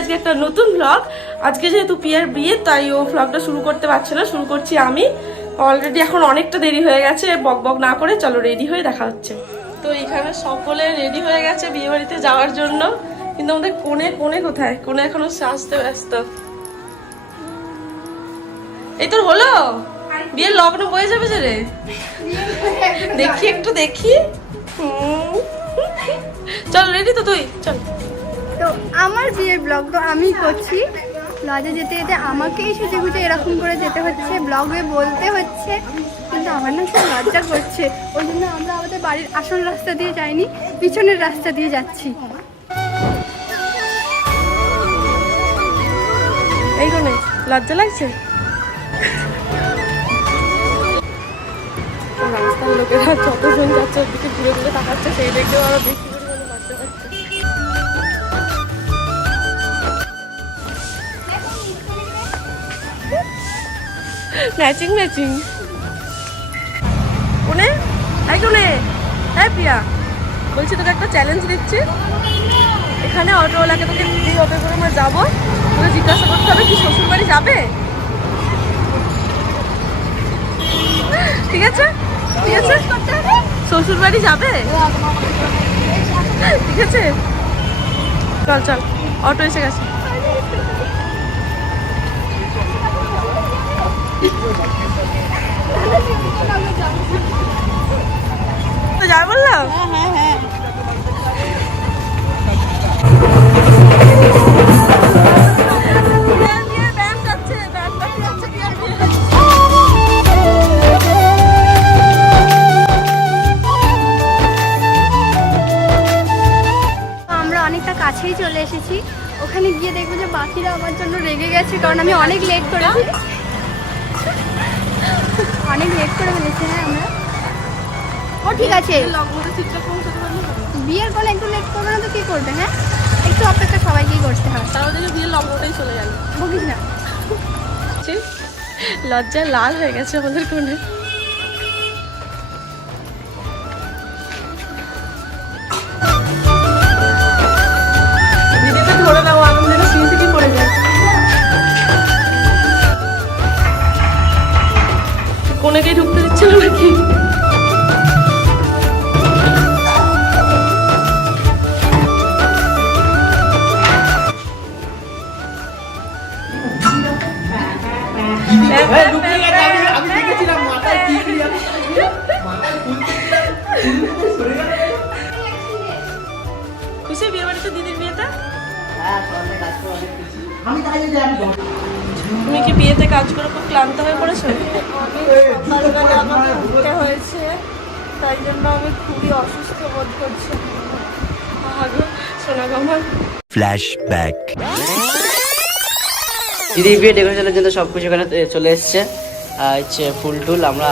আজকে একটা নতুন ব্লগ। আজকে যেহেতু পিয়ার বিয়ে তাই ও ব্লগটা শুরু করতে পারছে না, শুরু করছি আমি। অলরেডি এখন অনেকটা দেরি হয়ে গেছে, বক বক না করে চলো রেডি হয়ে দেখা হচ্ছে। তো এখানে সকলে রেডি হয়ে গেছে বিয়ে বাড়িতে যাওয়ার জন্য, কিন্তু আমাদের কোণে কোথায়? কোণে এখনো সাজতে ব্যস্ত। এই তোর হলো বিয়ের লগ্ন বয়ে যাবে যে রে, দেখি একটু দেখি। চল রেডি তো তুই, চল। তো আমার বিয়ের ব্লগ তো আমি করছি। লজে যেতে যেতে আমাকেই সেজে গুজে এরকম করে যেতে হচ্ছে, ব্লগে বলতে হচ্ছে, কিন্তু আমার না খুব লজ্জা করছে। ওই জন্য আমরা আমাদের বাড়ির আসল রাস্তা দিয়ে যাইনি, পিছনের রাস্তা দিয়ে যাচ্ছি। এই কোনে লজ্জা লাগছে? রাস্তার লোকেরা যতজন যাচ্ছে ওদিকে ঘুরে ঘুরে তাকাচ্ছে, সেই দেখেও আরো বেশি পরিমাণে লজ্জা পাচ্ছে। Matching matching. কোনে এই কোনে হ্যাঁ প্রিয়া, বলছি তোকে একটা চ্যালেঞ্জ দিচ্ছি। এখানে অটোওয়ালাকে, তোকে যে অটো করে আমরা যাবো, তোকে জিজ্ঞাসা করতে হবে কি শ্বশুর বাড়ি যাবে, ঠিক আছে? ঠিক আছে, শ্বশুর বাড়ি যাবে, ঠিক আছে? চল চল, অটো এসে গেছে। তো যাই বললাম। কাছেই চলে এসেছি। ওখানে গিয়ে দেখবো যে বাকিরা আমার জন্য রেগে গেছে, কারণ আমি অনেক লেট করেছি, অনেক লেট করে ফেলেছি। হ্যাঁ আমরা ও ঠিক আছে, বিয়ের কোন একটু লেট করবে না তো কি করবে? হ্যাঁ একটু অপেক্ষা সবাইকেই করতে হবে, তাহলে বিয়ের লগ্নটাই চলে গেল। বলিস না, লজ্জায় লাল হয়ে গেছে আমাদের কোণে। ধরে নাও, আগুন যেন সিঁড়ি থেকে পড়ে যায়। কোনেকেই ঢুকতে দিচ্ছিল নাকি? খুশি বিয়ে বাড়িতে দিদির বিয়েতে? তুমি কি বিয়েতে কাজ করে খুব ক্লান্ত হয়ে পড়েছো? আমাকে হয়েছে, তাই জন্য আমি খুবই অসুস্থ বোধ করছি। শোনা গমার ফ্ল্যাশব্যাক। দিদির বিয়ে ডেকোরেশনের জন্য সব কিছু এখানে চলে এসছে। হচ্ছে ফুল টুল, আমরা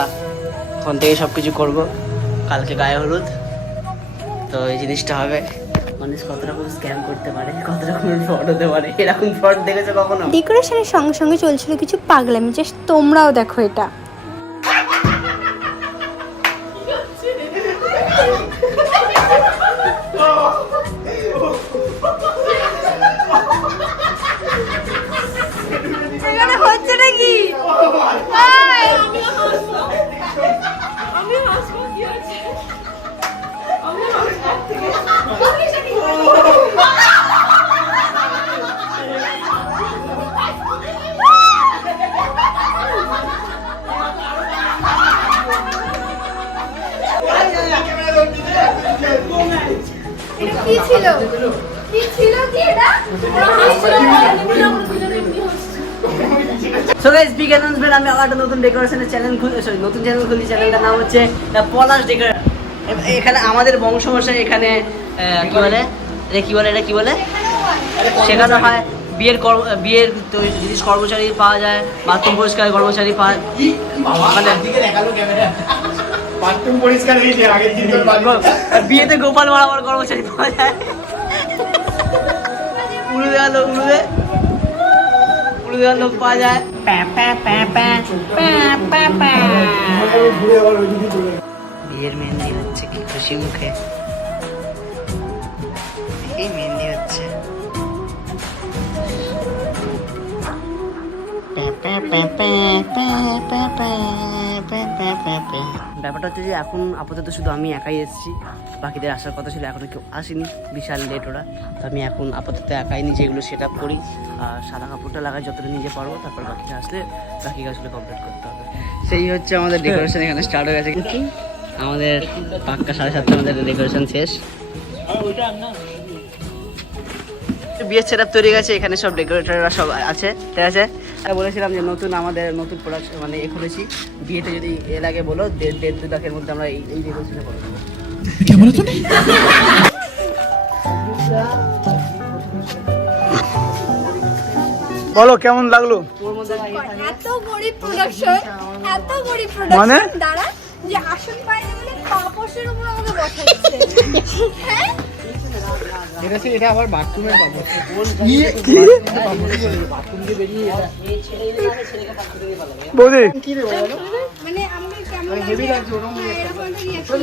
ওখান থেকে সব কিছু করবো। কালকে গায়ে হলুদ, তো এই জিনিসটা হবে। মানুষ কত রকম স্ক্যাম করতে পারে, কত রকমের ফ্রড হতে পারে। এরকম ফ্রড দেখেছো কখনো? ডেকোরেশনের সঙ্গে সঙ্গে চলছিল কিছু পাগলামি, জাস্ট তোমরাও দেখো এটা। এখানে হচ্ছে নাকি? কি ছিল? কি ছিল কি এটা? সো গাইস, বিগ অ্যানাউন্সমেন্ট, আমি আবার একটা নতুন ডেকোরেশনের চ্যানেল নতুন চ্যানেল খুলি। চ্যানেলটার নাম হচ্ছে পলাশ ডেকোরেশন। এখানে আমাদের বংশমশাই এখানে কি বলে, এটা কি বলে শেখানো হয় বিয়ের জিনিস কর্মচারী পাওয়া যায়, বাথরুম পরিষ্কার কর্মচারী পাওয়া মানে বিয়েতে গোপাল মারাবার কর্মচারী পাওয়া যায়, উড়ে দেওয়ার লোক পাওয়া যায়। বিয়ের মেহেন্দি হচ্ছে, কি খুশি মুখে এই মেহেন্দি হচ্ছে। ব্যাপারটা হচ্ছে যে এখন আপাতত শুধু আমি একাই এসেছি, বাকিদের আসার কথা ছিল, এখনো কেউ আসেনি, বিশাল লেট ওরা। তো আমি এখন আপাতত একাই নিজে এগুলো সেট আপ করি, আর সাদা কাপড়টা লাগাই যতটা নিজে পারবো, তারপর বাকিটা আসলে বাকি কাজগুলো কমপ্লিট করতে হবে। সেই হচ্ছে আমাদের ডেকোরেশন এখানে স্টার্ট হয়ে গেছে, কিন্তু আমাদের পাক্কা 7:30 আমাদের ডেকোরেশন শেষ। বিয়ের সেট আপ তৈরি গেছে, এখানে সব ডেকোরেটররা সব আছে, ঠিক আছে। বলেছিলাম যে আমাদের নতুন প্রোডাক্ট মানে এ করেছি, বিয়েতে যদি এর আগে বলো 1.5-2 লাখের মধ্যে আমরা এই ডেকোরেশনটা করে দেবো। বলো কেমন লাগলো? এত গরিব প্রোডাকশন মানে দ্বারা যে আসল পায়নি বলে পাপোশের উপর আমাকে বসাচ্ছে। হ্যাঁ এটা আবার বাথরুমের পাবো। বৌদি কি রে বলো? মানে আমাকে কেমন হেভি লাগছে ওরকম এরকম একটা রিঅ্যাকশন।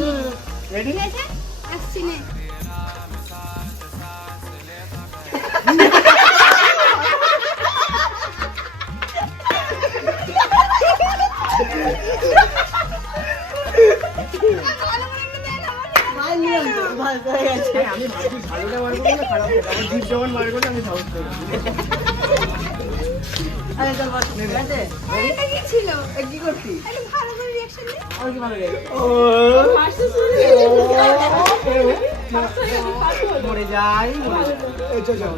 রেডি আছে? আসছি নে। আমি ভাবছি ভালোটা মারবো না খারাপ আমি জিপ যখন মারবো আমি সাহস করব। আরে চল বস, ঠিক আছে? এটা কি ছিল? কি করছিস? একটু ভালো করে রিঅ্যাকশন দে। আর কি ভালো লাগে? মরে যাই এই চল চল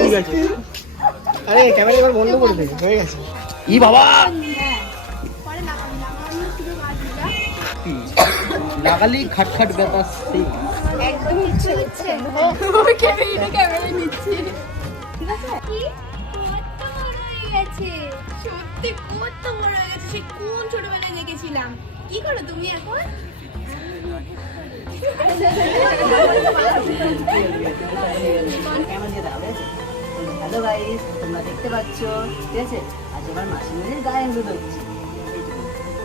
ঠিক আছে। আরে ক্যামেরা এবার বন্ধ করে দে, হয়ে গেছে। ই বাবা পরে লাগানো শুরু বাজুটা লাগালি খাট খাট ব্যাপার সেই একদম ইচ্ছে হচ্ছে। ওই ক্যামেরা নিচ্ছি। ঠিক আছে? কি কত বড় হয়ে গেছে, সত্যি কত বড় হয়ে গেছে। সে কোন ছোটবেলায় দেখেছিলাম। কি করো তুমি এখন? হ্যালো গাইস, তোমরা দেখতে পাচ্ছ, ঠিক আছে? আজ আমার মাসিমের গায়ে হলুদ হচ্ছে।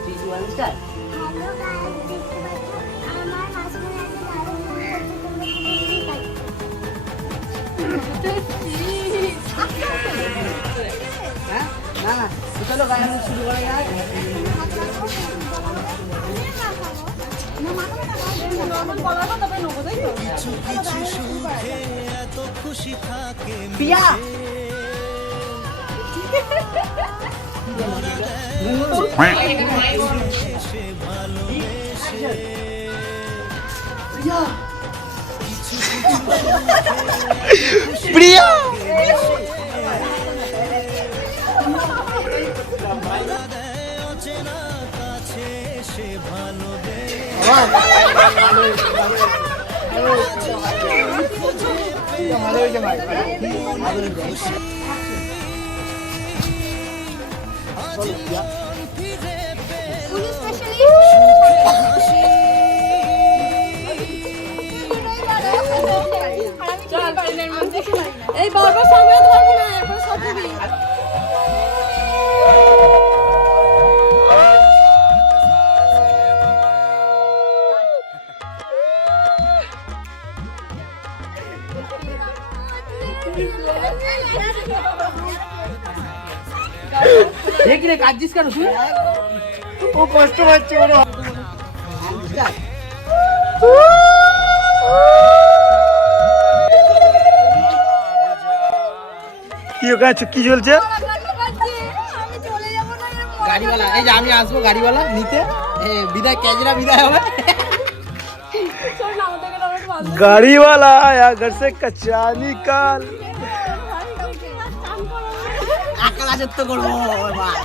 3, 2, 1 স্টার্ট। হ্যালো গাইস, দেখতে পাচ্ছ আমার মাসিমা আজকে হ্যাঁ না না চলো গায়ে হলুদ শুরু করা যাক। পিয়া প্রিয়া ভালো হয়েছে ভাই, পুলিশ স্পেশালি এই বারবার সামলাতে পারবো না, এখন সব দিবি। দেখি রে কাজছিস কেন তুই? ও কষ্ট পাচ্ছে ওরা। কি ওখানে কি চলছে? আমি চলে যাবো না এরকম। গাড়িওয়ালা, এই যে আমি আসবো গাড়িওয়ালা নিতে, বিদায় ক্যাজরা বিদায় হবে। गाड़ी वाला आया घर से कचरा निकाल। আকাল রাজত্ব করবো এবার।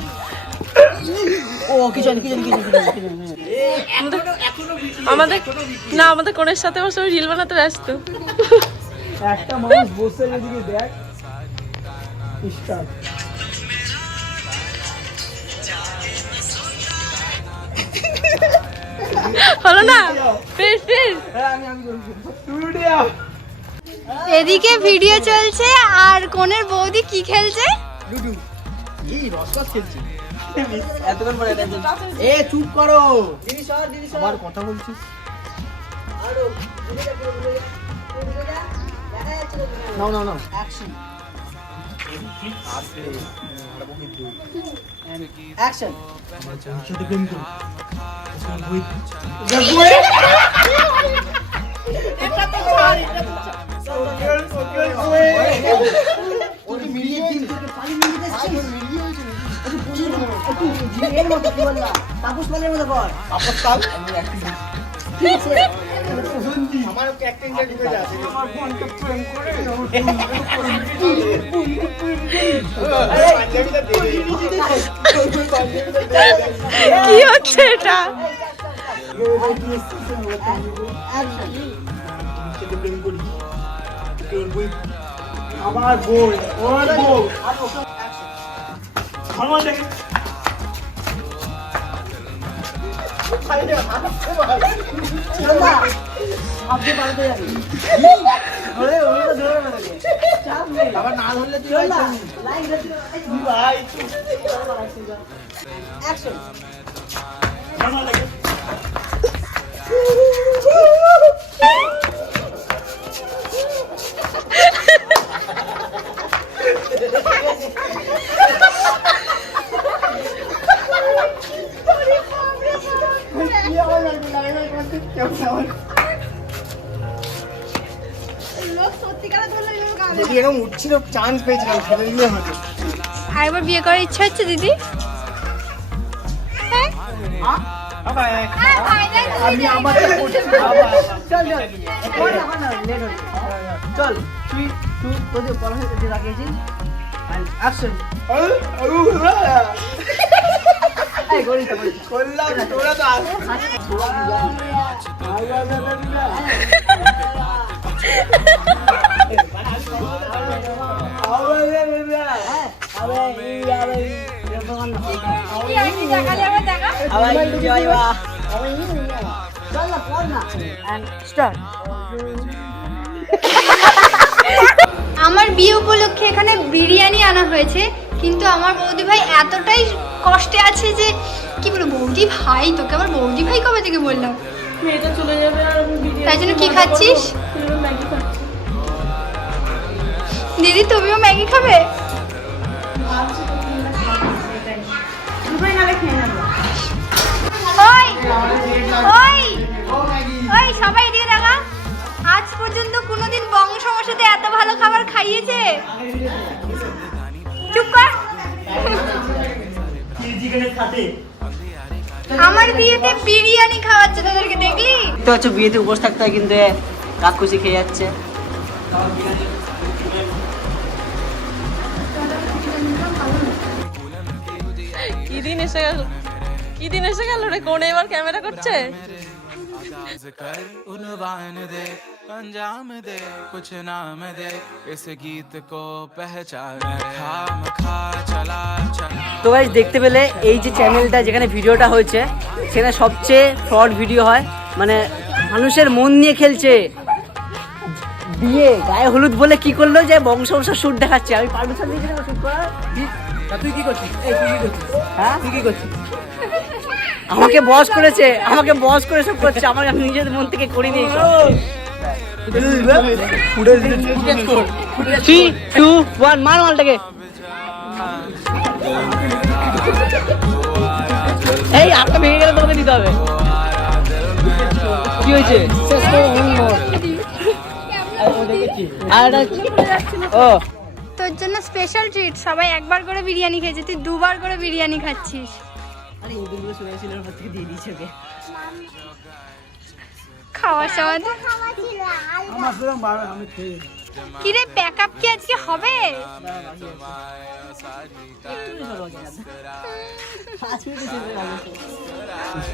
ও কিছু আমাদের কোণের সাথে বসে ওই রিল বানাতে ব্যস্ত। একটা মানুষ বসে এদিকে দেখ স্টার্ট। হলো না? ফির এদিকে ভিডিও চলছে আর কোনের বৌদি কি খেলছে? লুডু। এই রসগোল্লা খেলছি। এতক্ষণ পরে এটা বলছি। এ চুপ করো। আবার কথা বলছিস। নাও নাও নাও অ্যাকশন আসলে আরবো কিন্তু অ্যাকশন সাথে প্রেম করো ওরে মিলিয়ে দিন তোকে পানি মিলিয়ে দিচ্ছিস একটু জিএর মতো কি বললা তাপস পালের মতো কর আপস কাল আমি অ্যাক্টিং ঠিক আছে আমার অ্যাক্টিংটা ঢুকে যাচ্ছে আমার ফোনটা প্রেম করে কি হচ্ছে এটা? আমার বউ ওর বউ আমার দেখে আপনি পালাতে যাবি ওরে ওরে ধরে না চাপ নেই আবার না ধরলে তুই চল না লাইক ভাই অ্যাকশন আমার দেখে যদি এরকম উঠছিল চান্স পেয়েছিলাম ফেলে দিলে হতো আরেকবার বিয়ে করার ইচ্ছা হচ্ছে দিদি? হ্যাঁ? আমি আমার চল চল তুই তোদের পড়াশোনা করতে লাগিয়েছিস অ্যাকশন এই গড়ি তো করলাম তোরা তো আমার বিয়ে উপলক্ষে এখানে বিরিয়ানি আনা হয়েছে, কিন্তু আমার বৌদি ভাই এতটাই কষ্টে আছে যে কি বলবো, বৌদি ভাই তোকে আবার বৌদি ভাই কবে থেকে বললাম। মেয়েটা চলে যাবে আর আমি বিরিয়ানি তাই জন্য কি খাচ্ছিস? ম্যাগি খাচ্ছি। দিদি তুমিও ম্যাগি খাবে? ওই ওই ওই সবাই এদিকে দেখা, আজ পর্যন্ত কোনোদিন বংশ আমার সাথে এত ভালো খাবার খাইয়েছে? চুপ কর। আমার বিয়েতে বিরিয়ানি খাওয়াচ্ছে তোদেরকে, দেখলি তো হচ্ছে বিয়েতে উপোস থাকতে হয় কিন্তু রাক্ষসী খেয়ে যাচ্ছে। কি দিন এসে গেল, কি দিন এসে গেল রে, কোন এবার ক্যামেরা করছে। उनवान दे अंजाम दे कुछ नाम दे इस गीत को पहचान खाम खा चला चला। তো গাইস দেখতে পেলে এই যে চ্যানেলটা যেখানে ভিডিওটা হয়েছে সেখানে সবচেয়ে ফ্রড ভিডিও হয়, মানে মানুষের মন নিয়ে খেলছে। বিয়ে গায়ে হলুদ বলে কি করলো যে বংশ শুট দেখাচ্ছে। আমি পারমিশন দিয়েছিলাম শুট করার। তুই কি করছিস? এই তুই কি করছিস? হ্যাঁ তুই কি করছিস? আমাকে বস করেছে, আমাকে বস করে সব করছে, আমার আমি নিজের মন থেকে করিনি এইসব। 3, 2, 1 মার মালটাকে। এই হাতটা ভেঙে গেলে তোকে দিতে হবে। কি হয়েছে? আর ও তোর জন্য স্পেশাল ট্রিট, সবাই একবার করে বিরিয়ানি খেয়েছে, তুই দুবার করে বিরিয়ানি খাচ্ছিস। আরে ইঁদুরগুলো শুনেছিল ওর থেকে দিয়ে দিয়েছে ওকে। খাওয়ার সময় তো খাওয়া ছিল আমার সুতরাং আমি খেয়ে কিরে প্যাকআপ কি আজকে হবে?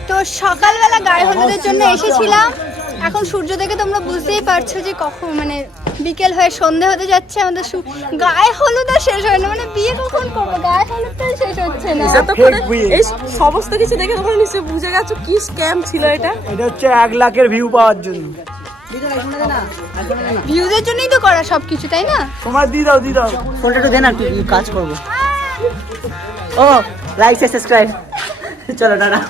তো সকালবেলা গায়ে হলুদের জন্য এসেছিলাম, এখন সূর্য দেখে তোমরা বুঝতেই পারছো যে কখন মানে বিকেল হয়ে সন্ধে হতে যাচ্ছে। আমাদের গায়ে হলুদ আর শেষ হয় না, মানে বিয়ে কখন করবো, গায়ে হলুদটাই শেষ হচ্ছে না। এই সমস্ত কিছু দেখে তোমরা নিশ্চয়ই বুঝে গেছো কি স্ক্যাম ছিল এটা। এটা হচ্ছে 1 লাখের ভিউ পাওয়ার জন্য। ভিউজের জন্যই তো করা সবকিছু, তাই না? তোমার দিয়ে দাও ফোনটা একটু দে না, একটু কাজ করবো। ও লাইক সাবস্ক্রাইব, চলো টাটা।